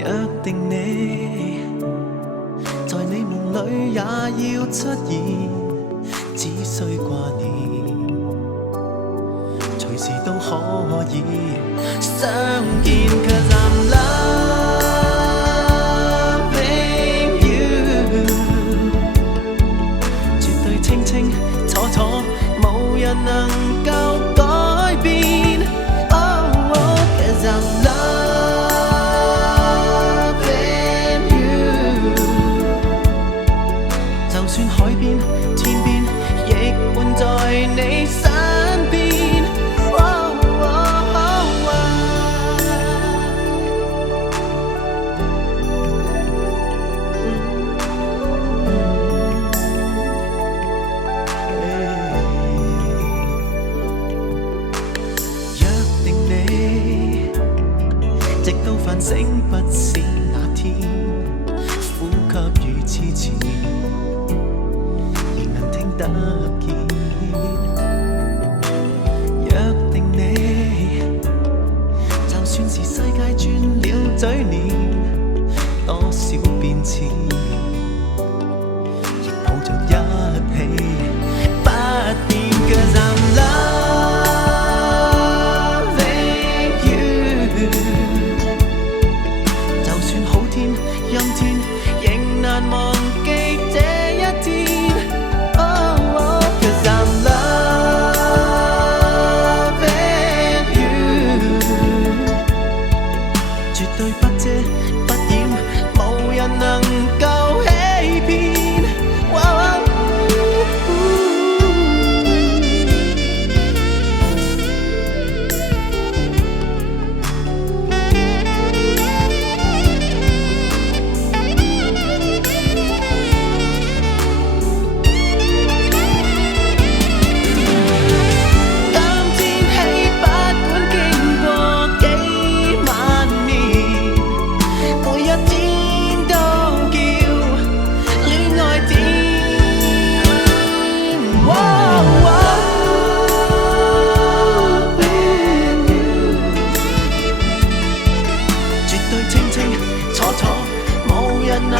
約定你，在你夢裏也要出現，只需掛念，隨時都可以相見。Cause I'm loving you， 絕對清清楚楚，無人能夠改變。Cause I'm就算海邊天邊，亦伴在你身邊。約定你，直到繁星不閃那天，呼吸如痴纏，得見。約定你，就算是世界轉了嘴臉，多少變遷，亦抱着一起不變。Cause I'm loving you， 就算好天陰天，仍難忘記這一天。絕對不遮不掩，無人能夠欺騙。絕對清清楚楚，無人能